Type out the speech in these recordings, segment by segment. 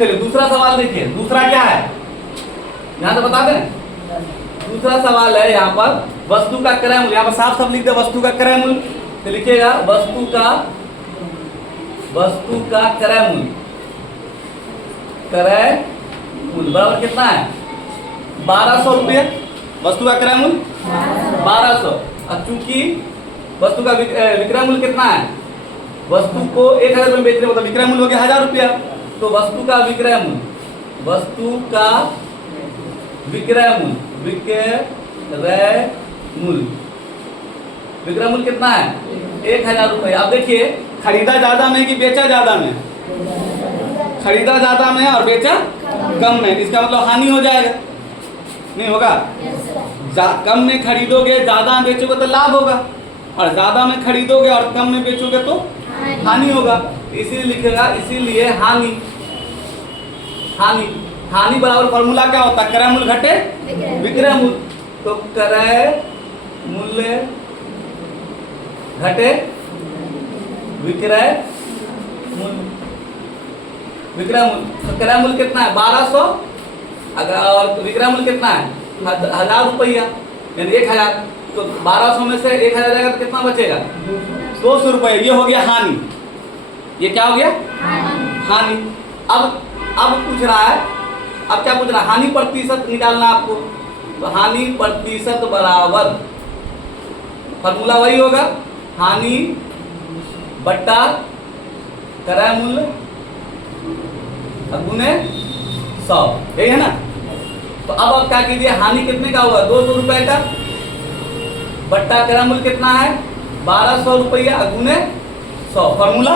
चलिए दूसरा सवाल देखिए, दूसरा क्या है यहाँ से बता दें। दूसरा सवाल है यहाँ पर वस्तु का क्रय मूल्य, यहाँ पर साफ साफ लिख दे वस्तु का क्रय मूल्य। तो लिखिएगा वस्तु का क्रय मूल्य, क्रय मूल्य बराबर कितना है 1200 रुपये। वस्तु का क्रय मूल्य 1200। अब चूंकि वस्तु का विक्रय मूल्य कितना है, वस्तु को 1000 रुपये बेचने मतलब विक्रय मूल्य हो गया 1000 रुपया। तो वस्तु का विक्रय मूल्य, विक्रय मूल्य कितना है 1000 रुपये। अब देखिए खरीदा ज्यादा में कि बेचा ज्यादा में, खरीदा ज्यादा में और बेचा कम में, इसका मतलब हानि हो जाएगा, नहीं होगा। कम में खरीदोगे ज्यादा में बेचोगे तो लाभ होगा, और ज्यादा में खरीदोगे और कम में बेचोगे तो हानि होगा। इसीलिए लिखेगा, इसीलिए हानि बराबर फॉर्मूला क्या होता है, क्रय मूल्य घटे विक्रय मूल्य। तो क्रय मूल्य घटे विक्रय मूल्य। तो क्रय मूल्य कितना है 1200, अगर और विक्रय मूल्य कितना है 1000 रुपया, यानी 1000। तो 1200 में से 1000 जाएगा तो कितना बचेगा 200 रुपये। ये हो गया हानि, ये क्या हो गया हानि। अब पूछ रहा है, अब क्या पूछ रहा है, हानि प्रतिशत निकालना आपको। तो हानि प्रतिशत बराबर फॉर्मूला वही होगा, हानि बट्टा क्रय मूल्य गुने 100, यही है ना। तो अब आप क्या कीजिए, हानि कितने का हुआ 200 रुपए का, बट्टा क्रय मूल्य कितना है 1200 रुपया गुने 100 फॉर्मूला।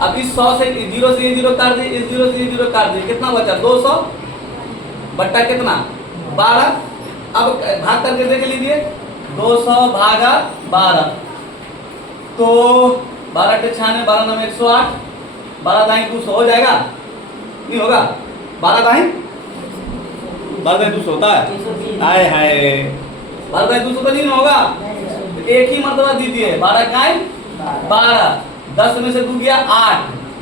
अब इस 100 से 0 से ये 0 काट दिए, इस 0 से ये 0 काट दिए, कितना बचा 200 बट्टा कितना 12। अब भाग करके देख लीजिए 200 भागा 12, तो 12 × 96, 12 9 108, 12 दाई 200 हो जाएगा, नहीं होगा 12 दाई 200 होता है, हाय हाय 12 दाई 200 तो नहीं होगा। तो एक ही मर्तबा दीजिए, 12 काई 12, 10 में से 2 गया 8,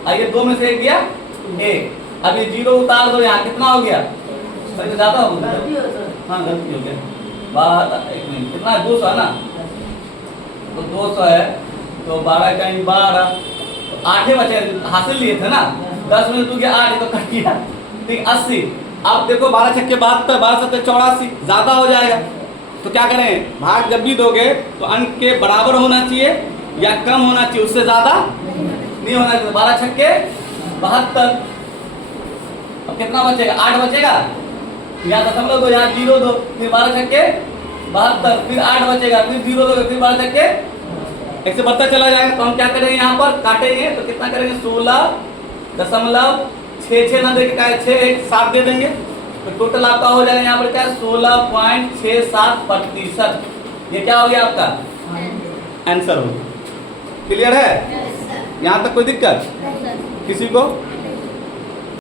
और ये 2 में से 1 गया 1। अब ये 0 उतार दो, यहाँ कितना हो गया ज्यादा हो गया, हाँ गलती हो गया 12, एक मिनट कितना है 200 है ना, तो 200 है, तो 12 का 12, तो 8 बचे हासिल लिए थे ना, 10 में 2 गया 8, तो कट गया ठीक 80। अब देखो 12 छक्के 72, 12 7 84, ज्यादा हो जाएगा। तो क्या करें, भाग जब भी दोगे तो अंक के बराबर होना चाहिए या कम होना चाहिए, उससे ज्यादा नहीं होना चाहिए। 12 छक्के 72, अब कितना बचेगा 8 बचेगा, यहाँ दशमलव दो, यहाँ 0 दो, फिर 12 छक्के 72, फिर 8 बचेगा, फिर 0 दो, फिर 12 छक्के 1 से बढ़ता चला जाएगा। तो हम क्या करेंगे, यहाँ पर काटेंगे तो कितना करेंगे 16.66 ना देके 6 दे देंगे, तो टोटल आपका हो जाएगा यहाँ पर क्या 16.67%। ये क्या हो गया आपका आंसर हो। क्लियर है, यहाँ तक कोई दिक्कत किसी को?